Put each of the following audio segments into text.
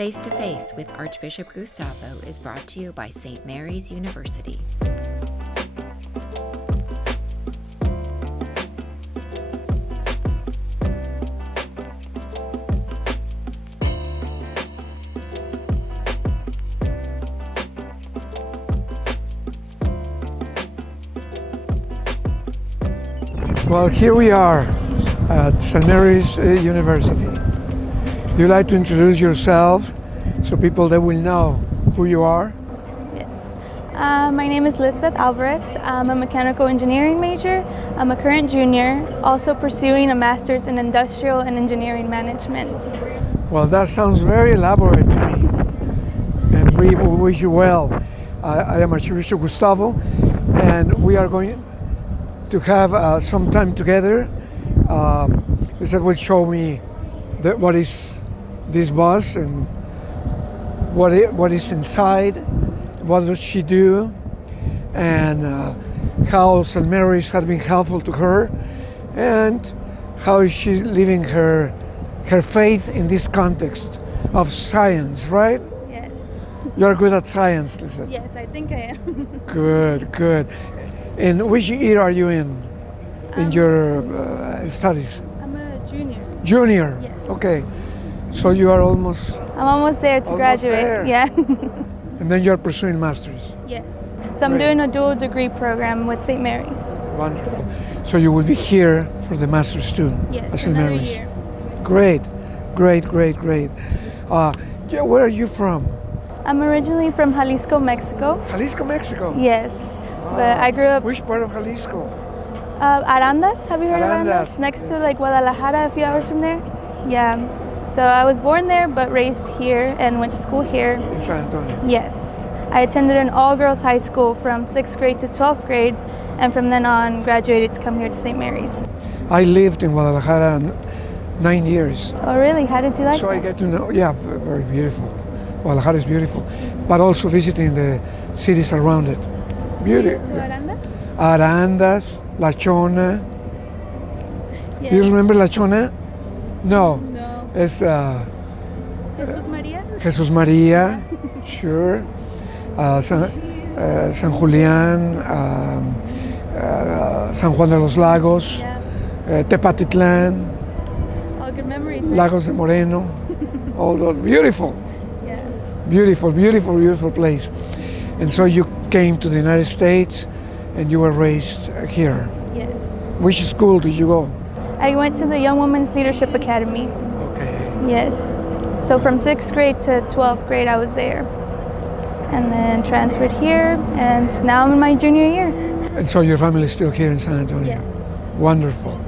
Face to Face with Archbishop Gustavo is brought to you by St. Mary's University. Well, here we are at St. Mary's University. Do you like to introduce yourself so people that will know who you are? Yes. My name is Lizbeth Alverez. I'm a mechanical engineering major. I'm a current junior, also pursuing a master's in industrial and engineering management. Well, that sounds very elaborate to me, and we wish you well. I am Archbishop Gustavo, and we are going to have some time together. Lizbeth will show me what is this bus and what is inside, what does she do, and how St. Mary's has been helpful to her, and how is she living her faith in this context of science, right? Yes. You're good at science, Lizbeth. Yes, I think I am. Good. And which year are you in your studies? I'm a junior. Junior? Yes. Okay. So you are almost... I'm almost there to graduate. There. Yeah. And then you're pursuing masters. Yes. So I'm Great. doing a dual degree program with St. Mary's. Wonderful. So you will be here for the master's too? Yes, at St. another Mary's. year. Great. Yeah, where are you from? I'm originally from Jalisco, Mexico. Jalisco, Mexico? Yes. Wow. But I grew up Which part of Jalisco? Arandas. Have you heard of Arandas, Arandas? Next to yes. like Guadalajara, a few hours from there. Yeah. So I was born there, but raised here and went to school here. In San Antonio? Yes. I attended an all-girls high school from 6th grade to 12th grade, and from then on graduated to come here to St. Mary's. I lived in Guadalajara 9 years. Oh really? How did you like So that? I get to know, yeah, very beautiful. Guadalajara is beautiful, but also visiting the cities around it. Beautiful. To Arandas? Arandas, La Chona. Yes. Do you remember La Chona? No. No. It's Jesus Maria? Jesus Maria, sure. San Julián, San Juan de los Lagos, Yeah. Tepatitlán, All good memories, right? Lagos de Moreno, all those beautiful. Yeah. Beautiful place. And so you came to the United States and you were raised here. Yes. Which school did you go? I went to the Young Women's Leadership Academy. Okay. Yes. So from 6th grade to 12th grade I was there. And then transferred here, and now I'm in my junior year. And so your family is still here in San Antonio? Yes. Wonderful.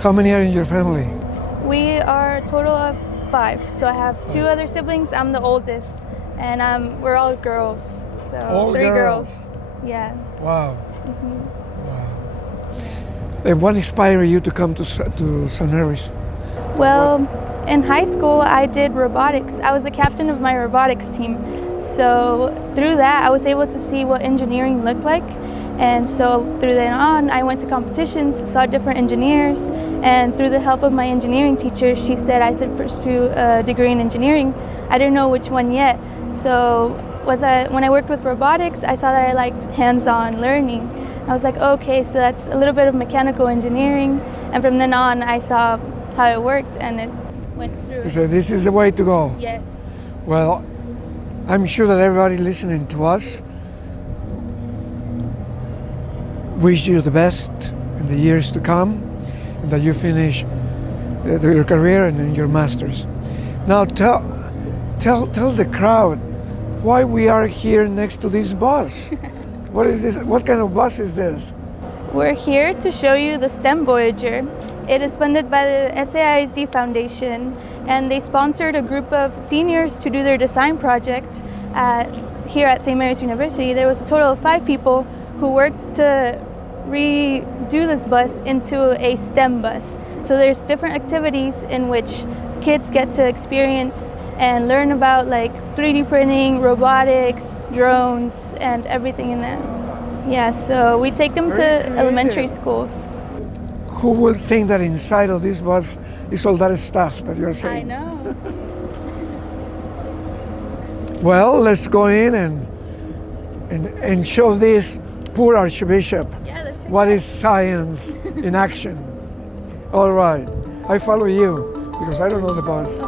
How many are in your family? We are a total of 5. So I have 2 other siblings. I'm the oldest, and we're all girls. So All 3 girls. Yeah. Wow. Wow. And what inspired you to come to St. Mary's? Well, in high school I did robotics. I was the captain of my robotics team. So through that I was able to see what engineering looked like. And so through then on I went to competitions, saw different engineers, and through the help of my engineering teacher, she said I should pursue a degree in engineering. I didn't know which one yet. So when I worked with robotics, I saw that I liked hands-on learning. I was like, okay, so that's a little bit of mechanical engineering. And from then on I saw how it worked, and it went through. So this is the way to go. Yes. Well, I'm sure that everybody listening to us wish you the best in the years to come, and that you finish your career and then your masters. Now tell the crowd why we are here next to this bus. What is this? What kind of bus is this? We're here to show you the STEM Voyager. It is funded by the SAISD Foundation, and they sponsored a group of seniors to do their design project here at St. Mary's University. There was a total of 5 people who worked to redo this bus into a STEM bus. So there's different activities in which kids get to experience and learn about like 3D printing, robotics, drones, and everything in that. Yeah, so we take them to elementary schools. Who would think that inside of this bus is all that stuff that you're saying? I know. Well, let's go in and show this poor Archbishop what is science in action. All right, I follow you because I don't know the bus.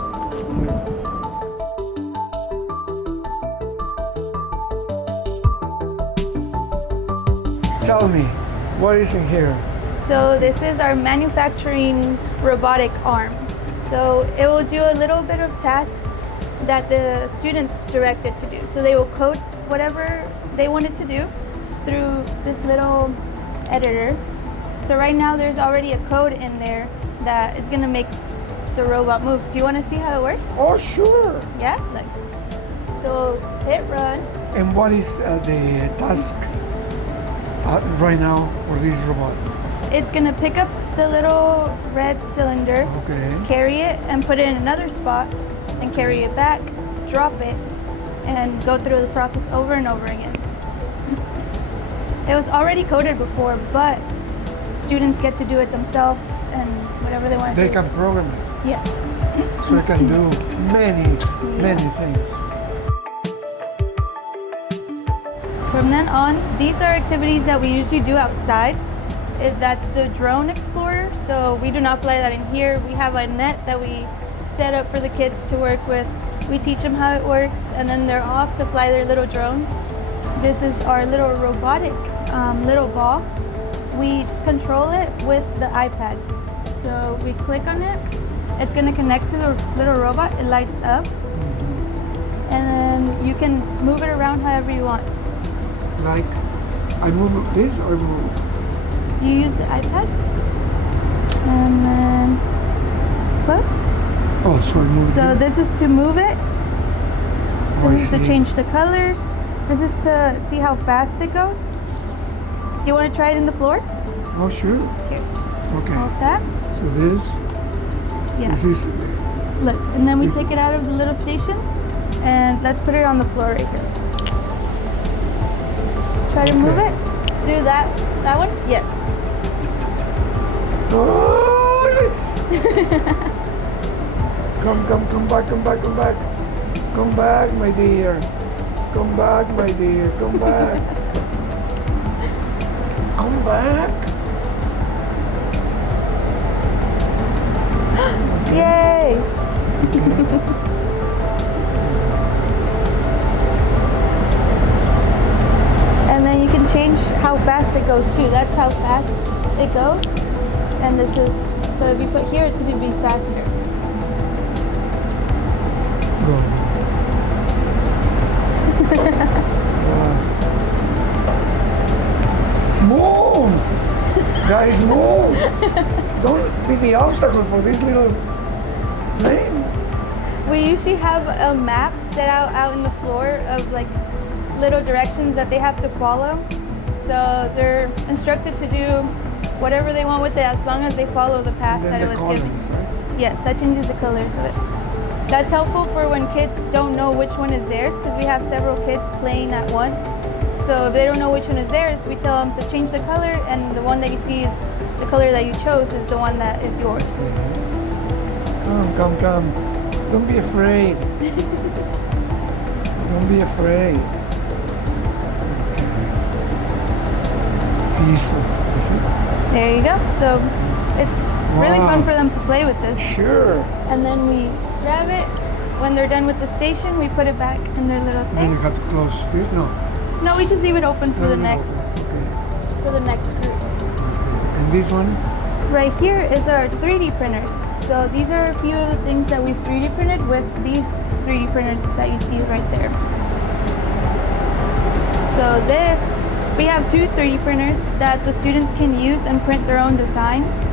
Tell me, what is in here? So this is our manufacturing robotic arm. So it will do a little bit of tasks that the students direct it to do. So they will code whatever they want it to do through this little editor. So right now there's already a code in there that is gonna make the robot move. Do you wanna see how it works? Oh, sure. Yeah, look. So hit run. And what is the task right now for this robot? It's gonna pick up the little red cylinder, Okay. carry it and put it in another spot and carry it back, drop it, and go through the process over and over again. It was already coded before, but students get to do it themselves and whatever they want to do. They can program it, Yes. so they can do many things. From then on, these are activities that we usually do outside. That's the drone explorer, so we do not fly that in here. We have a net that we set up for the kids to work with. We teach them how it works, and then they're off to fly their little drones. This is our little robotic little ball. We control it with the iPad. So we click on it, it's gonna connect to the little robot, it lights up, and then you can move it around however you want. Like, I move this or move? You use the iPad, and then close. Oh, so I move. So this is to move it. Oh, This I is to see. change the colors. This is to see how fast it goes. Do you want to try it in the floor? Oh, sure. Here, Okay. hold that. So this Yeah. is Look, and then we this- take it out of the little station, and let's put it on the floor right here. Try to move Okay. it. Do that one? Yes. Oh! Come back, come back, come back. Come back, my dear. Come back, my dear. Come back. Come back. Yay! And then you can change how fast it goes too. That's how fast it goes. And this is, so if you put here, it's going to be faster. Go. Move! Guys, move! Don't be the obstacle for this little plane. We usually have a map set out in the floor of like little directions that they have to follow. So they're instructed to do whatever they want with it as long as they follow the path And that then it the was colors, given. right? Yes, that changes the colors of it. That's helpful for when kids don't know which one is theirs, because we have several kids playing at once. So if they don't know which one is theirs, we tell them to change the color, and the one that you see is the color that you chose is the one that is yours. Come. Don't be afraid. Don't be afraid. Peaceful, is it? There you go. So it's really Wow. fun for them to play with this. Sure. And then we grab it. When they're done with the station, we put it back in their little Then you thing. have to close this? No. No, we just leave it open for the No. next group. And this one? Right here is our 3D printers. So these are a few of the things that we've 3D printed with these 3D printers that you see right there. So we have two 3D printers that the students can use and print their own designs.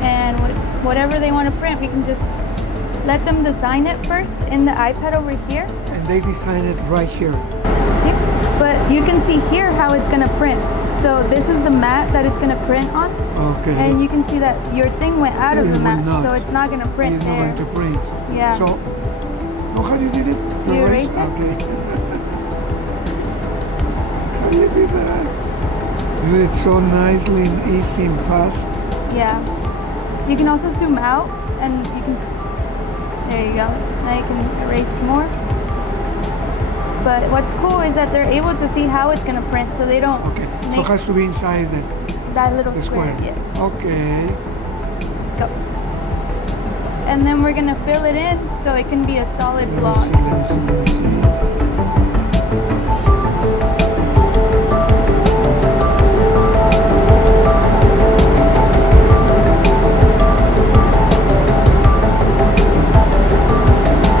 And whatever they want to print, we can just let them design it first in the iPad over here. And they design it right here. See? But you can see here how it's going to print. So this is the mat that it's going to print on. Okay. And you can see that your thing went out of It the will mat, not. so it's not going to print It's not there. going to print. Yeah. So, how you did it? Do you erase it? Okay. How you did that? You did it so nicely and easy and fast. Yeah. You can also zoom out, and you can. There you go. Now you can erase more. But what's cool is that they're able to see how it's gonna print, so they don't Okay. So make it has to be inside that little the square. square. Yes. Okay. Go. And then we're gonna fill it in so it can be a solid Let me block. see, let me see, let me see.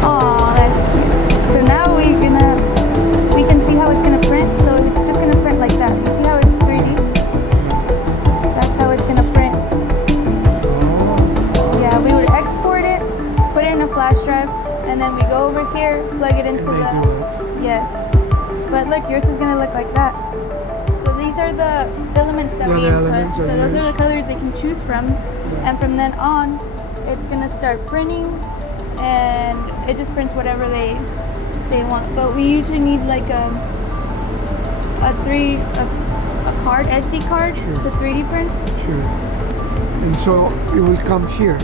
Aw, that's cute. So now we can see how it's gonna print. So it's just gonna print like that. You see how it's 3D? That's how it's gonna print. Yeah, we would export it, put it in a flash drive, and then we go over here, plug it into And they the. do it. Yes. But look, yours is gonna look like that. So these are the filaments that Yeah, we the input. elements So are those are yours. the colors they can choose from. And from then on, it's gonna start printing, and it just prints whatever they want. But we usually need like a card, SD card, Sure. to 3D print. Sure. And so it will come here.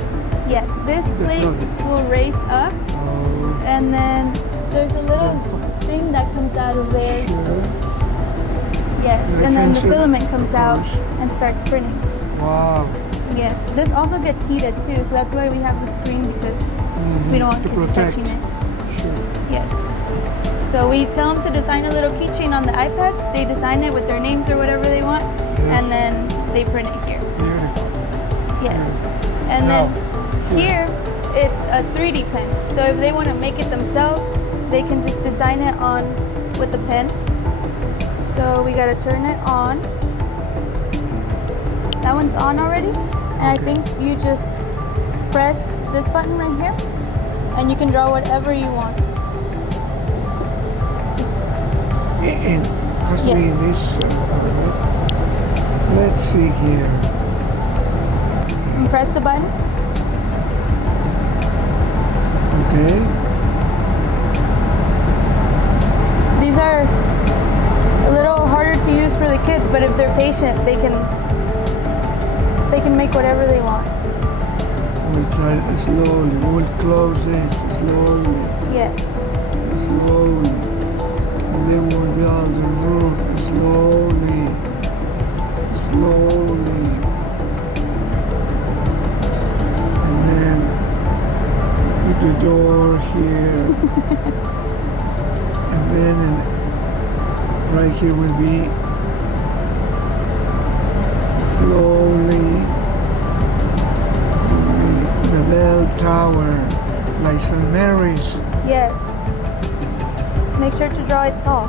Yes, this The plate plug-in. will raise up, Oh, and then there's a little thing that comes out of there. sure. Yes, And and then the sensor, filament comes of out course. and starts printing. Wow. Yes, this also gets heated too, so that's why we have the screen, because we don't want To kids protect. touching it. Sure. Yes. So we tell them to design a little keychain on the iPad. They design it with their names or whatever they want, Yes. and then they print it here. Beautiful. Yes. And Now, then here it's a 3D pen. So if they want to make it themselves, they can just design it on with the pen. So we gotta turn it on. That one's on already. And I think you just press this button right here, and you can draw whatever you want. Just And has to be in Yes. this. Let's see here. press the button. Okay. These are a little harder to use for the kids, but if they're patient, they can make whatever they want. We'll try it slowly. We'll close this slowly, Yes. slowly. And then we'll build the roof slowly, slowly. And then put the door here. And then right here will be slowly the bell tower, like St. Mary's. Yes. Make sure to draw it tall.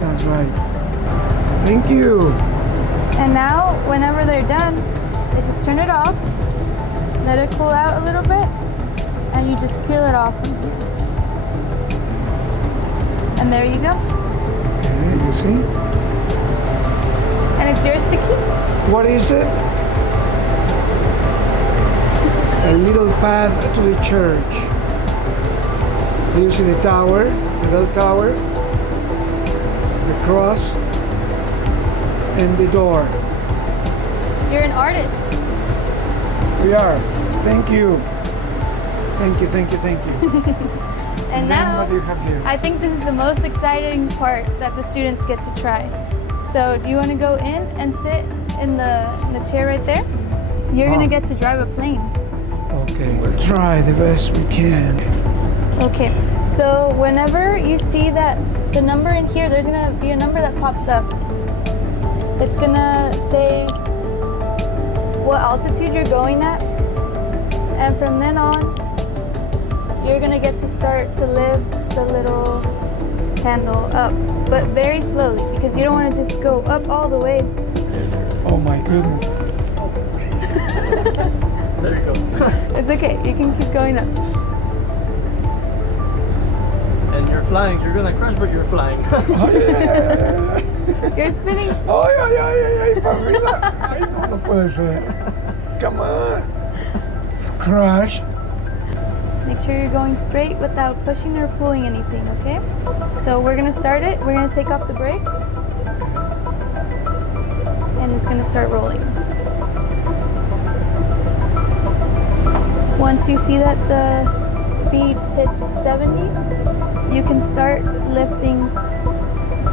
That's right. Thank you. And now, whenever they're done, they just turn it off, let it cool out a little bit, and you just peel it off from here. And there you go. Okay, you see? And it's yours to keep. What is it? A little path to the church. You see the tower, the bell tower, the cross, and the door. You're an artist. We are. Thank you. Thank you, thank you, thank you. And then now, what do you have here? I think this is the most exciting part that the students get to try. So, do you want to go in and sit in the chair right there? So you're going to get to drive a plane. Okay, we'll try the best we can. Okay, so whenever you see that the number in here, there's gonna be a number that pops up. It's gonna say what altitude you're going at, and from then on, you're gonna get to start to lift the little candle up, but very slowly, because you don't want to just go up all the way. Oh my goodness. There you go. It's okay, you can keep going up. And you're flying. You're gonna crash, but you're flying. Oh, yeah. You're spinning. Ay, ay, ay, ay, ay, Pamela. Ay, no puede ser. Come on. Crash. Make sure you're going straight without pushing or pulling anything, okay? So we're gonna start it. We're gonna take off the brake. And it's gonna start rolling. Once you see that the speed hits 70, you can start lifting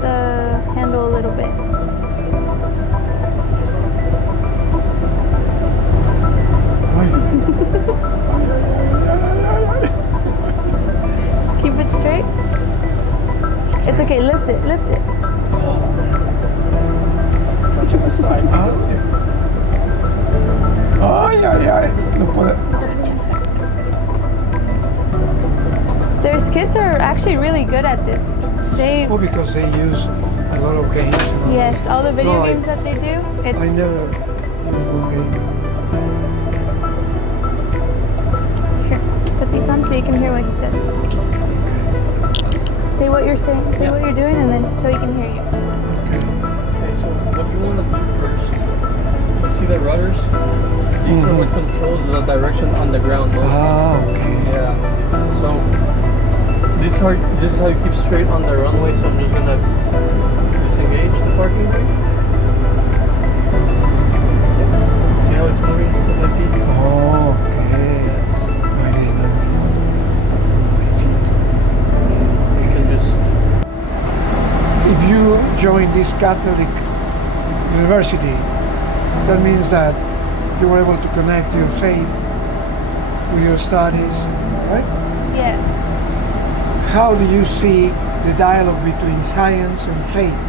the handle a little bit. Keep it straight. It's okay, lift it, lift it. Ay, ay, ay. No puedo. There's kids who are actually really good at this. They, Oh, because they use a lot of games. yes, all the video No, games that they do, it's, I never used one game. here, put these on so you can hear what he says. Say what you're saying, say what you're doing, and then so he can hear you. Okay, so what you want to do first, you see the rudders? These are what controls the direction on the ground mostly. Ah, okay. Yeah. So this is how you keep straight on the runway. So I'm just gonna disengage the parking brake. See how it's moving with my feet? Oh, okay. I didn't know. My feet. You can just If you join this Catholic university, that means that you were able to connect your faith with your studies, right? Yes. How do you see the dialogue between science and faith?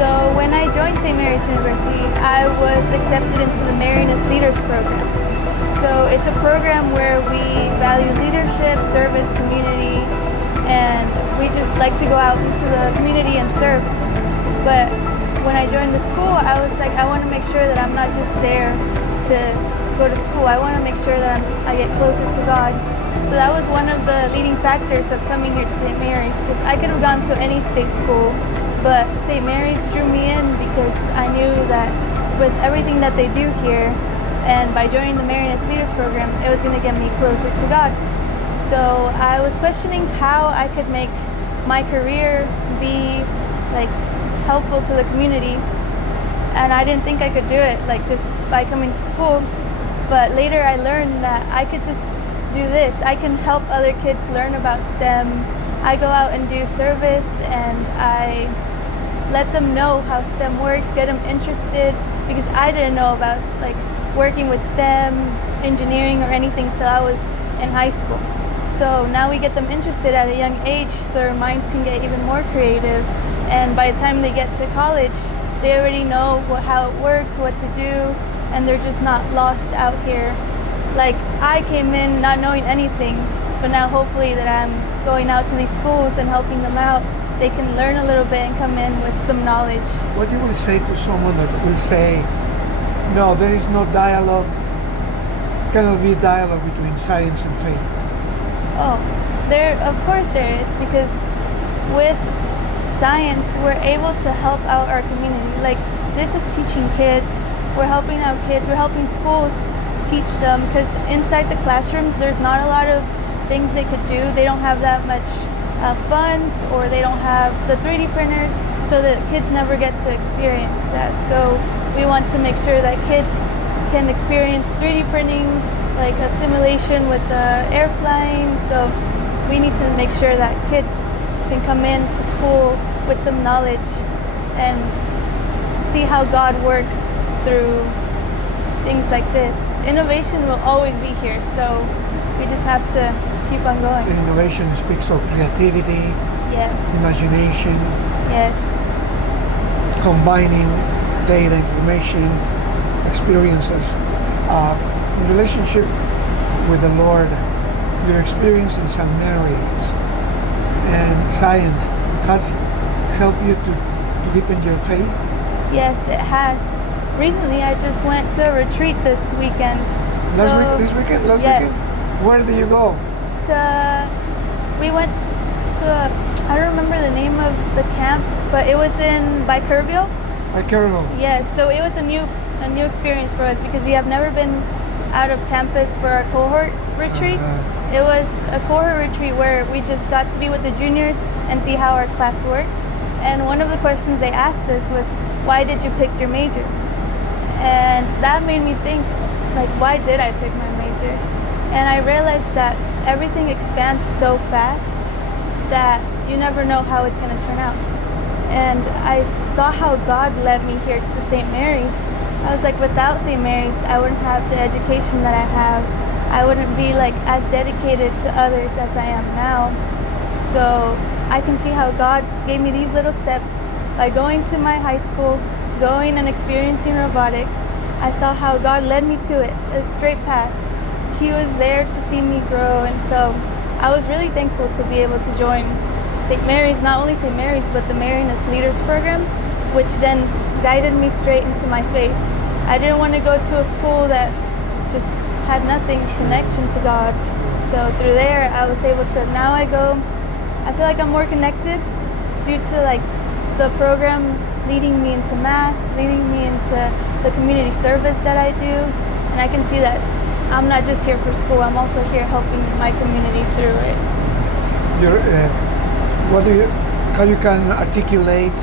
So when I joined St. Mary's University, I was accepted into the Marianist Leaders Program. So it's a program where we value leadership, service, community, and we just like to go out into the community and serve. But when I joined the school, I was like, I want to make sure that I'm not just there to go to school. I want to make sure that I get closer to God. So that was one of the leading factors of coming here to St. Mary's, because I could have gone to any state school, but St. Mary's drew me in because I knew that with everything that they do here, and by joining the Marianist Leaders Program, it was going to get me closer to God. So I was questioning how I could make my career be like helpful to the community, and I didn't think I could do it like just by coming to school. But later I learned that I could just do this. I can help other kids learn about STEM. I go out and do service, and I let them know how STEM works, get them interested, because I didn't know about like working with STEM, engineering, or anything till I was in high school. So now we get them interested at a young age so their minds can get even more creative, and by the time they get to college, they already know how it works, what to do, and they're just not lost out here. Like I came in not knowing anything, but now hopefully that I'm going out to these schools and helping them out, they can learn a little bit and come in with some knowledge. What you will say to someone that will say, no, there is no dialogue, cannot be a dialogue between science and faith? Oh, of course there is, because with science, we're able to help out our community. Like this is teaching kids, we're helping out kids, we're helping schools teach them, because inside the classrooms, there's not a lot of things they could do. They don't have that much funds, or they don't have the 3D printers, so that kids never get to experience that. So we want to make sure that kids can experience 3D printing, like a simulation with air flying. So we need to make sure that kids can come into school with some knowledge and see how God works through things like this. Innovation will always be here, so we just have to keep on going. Innovation speaks of creativity, Yes. imagination, Yes. combining data, information, experiences. Relationship with the Lord, your experience in St. Mary's and science has helped you to deepen your faith? Yes, it has. Recently, I just went to a retreat this weekend. This weekend? Yes. Where did you go? We went to I don't remember the name of the camp, but it was by Kerrville. By Kerrville. Yes, so it was a new experience for us, because we have never been out of campus for our cohort retreats. It was a cohort retreat where we just got to be with the juniors and see how our class worked. And one of the questions they asked us was, why did you pick your major? And that made me think, like, why did I pick my major? And I realized that everything expands so fast that you never know how it's going to turn out. And I saw how God led me here to St. Mary's. I was like, without St. Mary's, I wouldn't have the education that I have. I wouldn't be like as dedicated to others as I am now. So I can see how God gave me these little steps by going to my high school, going and experiencing robotics. I saw how God led me to it, a straight path. He was there to see me grow, and so I was really thankful to be able to join St. Mary's, not only St. Mary's, but the Mariness Leaders Program, which then guided me straight into my faith. I didn't want to go to a school that just had nothing connection to God. So through there, I was able to, now I feel like I'm more connected due to like the program leading me into Mass, leading me into the community service that I do. And I can see that I'm not just here for school, I'm also here helping my community through it. How you can articulate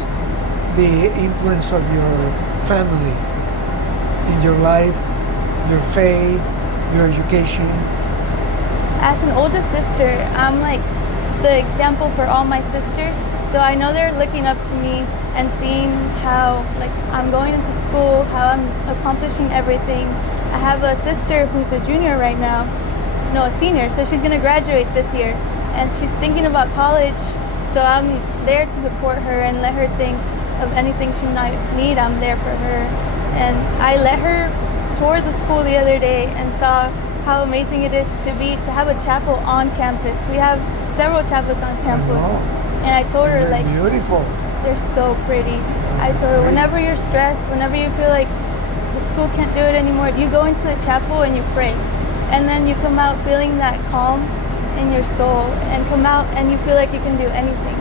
the influence of your family in your life, your faith, your education? As an oldest sister, I'm like the example for all my sisters. So I know they're looking up to me and seeing how like I'm going into school, how I'm accomplishing everything. I have a sister who's a junior right now, no, a senior, so she's gonna graduate this year. And she's thinking about college, so I'm there to support her and let her think of anything she might need. I'm there for her. And I let her tour the school the other day and saw how amazing it is to have a chapel on campus. We have several chapels on campus. And I told her, like, beautiful. They're so pretty. I told her, whenever you're stressed, whenever you feel like the school can't do it anymore, you go into the chapel and you pray. And then you come out feeling that calm in your soul and come out and you feel like you can do anything.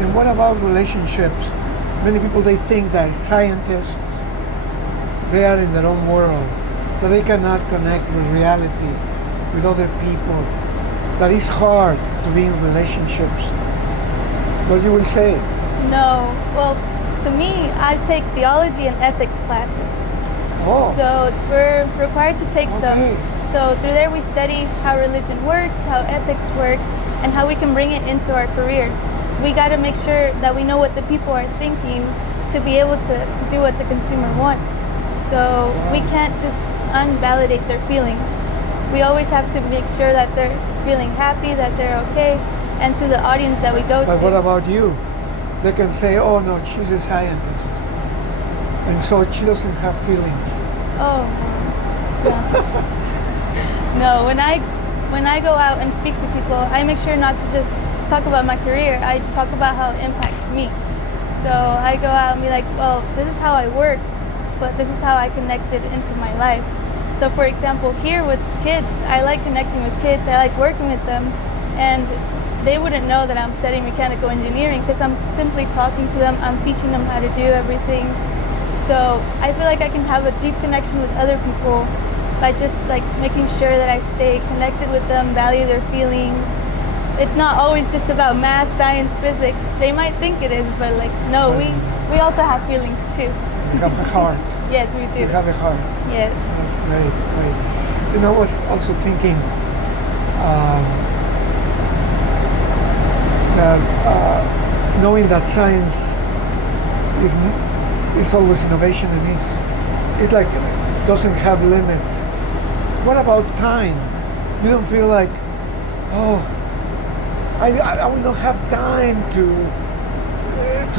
And what about relationships? Many people, they think that scientists, they are in their own world, that they cannot connect with reality, with other people, that it's hard to be in relationships. What you will say? No, well, to me, I take theology and ethics classes. Oh. So we're required to take some. So through there we study how religion works, how ethics works, and how we can bring it into our career. We got to make sure that we know what the people are thinking to be able to do what the consumer wants. So we can't just unvalidate their feelings. We always have to make sure that they're feeling happy, that they're okay, and to the audience that we go to. But what about you? They can say, oh no, she's a scientist, and so she doesn't have feelings. Oh, no. No, when I go out and speak to people, I make sure not to just talk about my career. I talk about how it impacts me. So I go out and be like, well, this is how I work, but this is how I connected into my life. So for example, here with kids, I like connecting with kids. I like working with them, and they wouldn't know that I'm studying mechanical engineering because I'm simply talking to them. I'm teaching them how to do everything. So I feel like I can have a deep connection with other people by just like making sure that I stay connected with them, value their feelings. It's not always just about math, science, physics. They might think it is, but like, no, we also have feelings too. You have a heart. Yes, we do. You have a heart. Yes. That's great, great. You know, I was also thinking that knowing that science is always innovation and it's like doesn't have limits. What about time? You don't feel like, oh, I will not have time to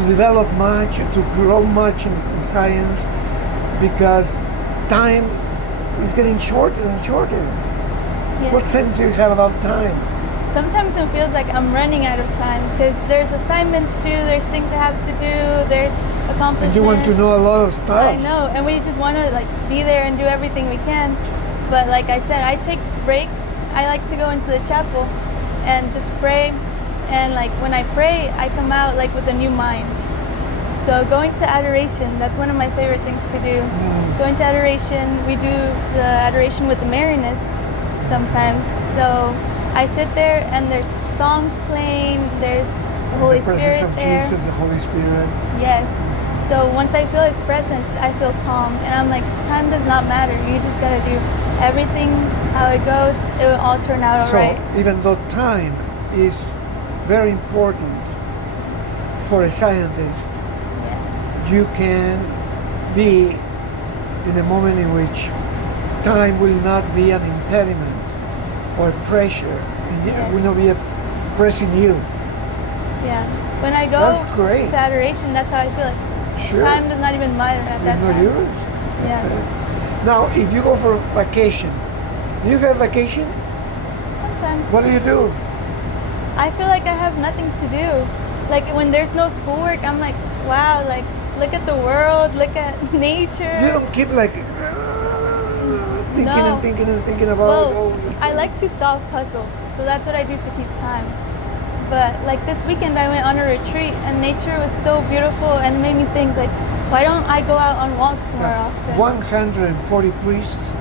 develop much, to grow much in science, because time is getting shorter and shorter. Yes. What sense do you have about time? Sometimes it feels like I'm running out of time because there's assignments due, there's things I have to do, there's accomplishments. And you want to know a lot of stuff. I know, and we just want to like be there and do everything we can. But like I said, I take breaks. I like to go into the chapel and just pray. And like when I pray, I come out like with a new mind. So going to adoration, that's one of my favorite things to do. Going to adoration, we do the adoration with the Marinist sometimes. So I sit there and there's songs playing, there's the Holy Spirit there. The presence of Jesus, the Holy Spirit. Yes. So once I feel His presence, I feel calm. And I'm like, time does not matter. You just gotta do everything, how it goes, it will all turn out all So right. even though time is very important for a scientist, Yes. you can be in a moment in which time will not be an impediment or pressure. It will Yes. not be pressing you. Yeah. When I go That's great. to adoration, that's how I feel like Sure. time does not even matter at that It's not time. yours. That's Yeah. it. Now, if you go for vacation, do you have vacation? Sometimes. What do you do? I feel like I have nothing to do. Like when there's no schoolwork, I'm like, wow, like look at the world, look at nature. You don't keep like thinking No. and thinking and thinking about all Well, these I things. like to solve puzzles, so that's what I do to keep time. But like this weekend, I went on a retreat, and nature was so beautiful, and made me think like, why don't I go out on walks more often? 140 priests.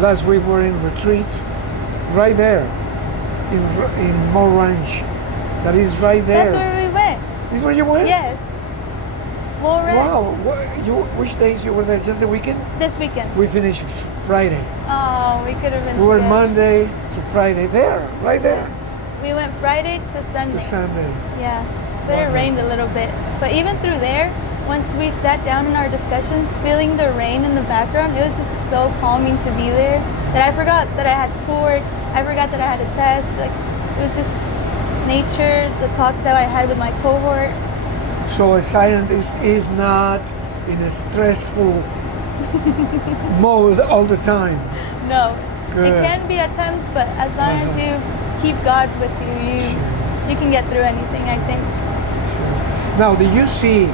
Last week we were in retreat, right there, in More Ranch. That is right there. That's where we went. Is where you went? Yes. More Ranch. Wow. Which days you were there? Just the weekend? This weekend. We finished Friday. Oh, we could have been We were together. Monday to Friday. There, right there, We went Friday to Sunday. to Sunday. Yeah, but it rained a little bit. But even through there, once we sat down in our discussions, feeling the rain in the background, it was just so calming to be there that I forgot that I had schoolwork. I forgot that I had a test. Like it was just nature, the talks that I had with my cohort. So a scientist is not in a stressful mode all the time. No, Good. it can be at times, but as long as you keep God with you, you can get through anything. I think. Now, did you see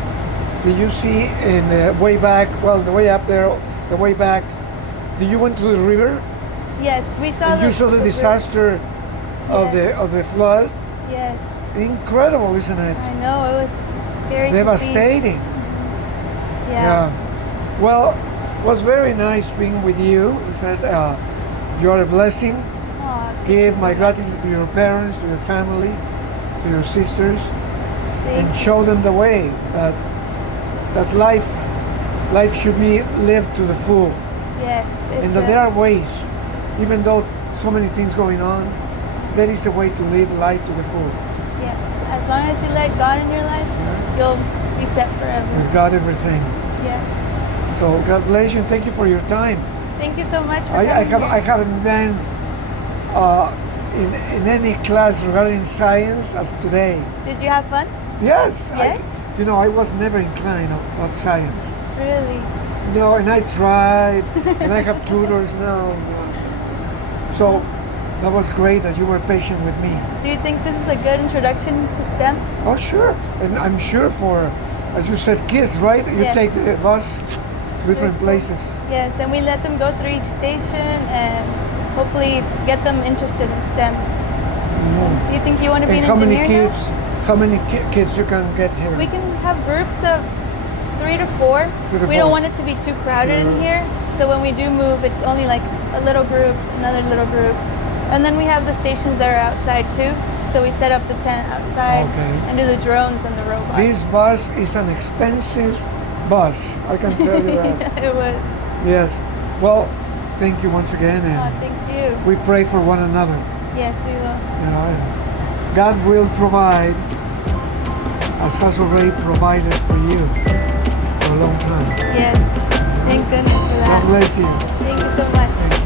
in the way back? Well, the way up there, the way back. Did you went to the river? Yes, we saw. And you saw the disaster of Yes. the flood. Yes, Incredible, isn't it? I know it was scary. Devastating. To see. Yeah. Well, it was very nice being with you. You said you are a blessing. Aw, Give my gratitude to your parents, to your family, to your sisters, thank and show them the way that life should be lived to the full, Yes, it and that should. there are ways, even though so many things going on, there is a way to live life to the full. Yes, as long as you let God in your life, you'll be set forever. With God, everything. Yes. So God bless you, and thank you for your time. Thank you so much for I coming haven't been in any class regarding science as today. here. Did you have fun? Yes. Yes? I was never inclined about science. Really? No, and I tried, and I have tutors now. So that was great that you were patient with me. Do you think this is a good introduction to STEM? Oh, sure. And I'm sure for, as you said, kids, right? You Yes. take the bus to different school. places. Yes, and we let them go through each station and hopefully get them interested in STEM. Do you think you want to be And an how many engineer now? kids? How many kids you can get here? We can have groups of 3 to 4. 3 to We 4. don't want it to be too crowded in Sure. here. So when we do move, it's only like a little group, another little group. And then we have the stations that are outside too. So we set up the tent outside Okay. and do the drones and the robots. This bus is an expensive bus. I can tell you that. It was. Yes. Well, thank you once again, Oh, and thank you. we pray for one another. Yes, we will. And God will provide, as has already provided for you for a long time. Yes. Thank goodness for God that. bless you. Thank you so much. Thank you.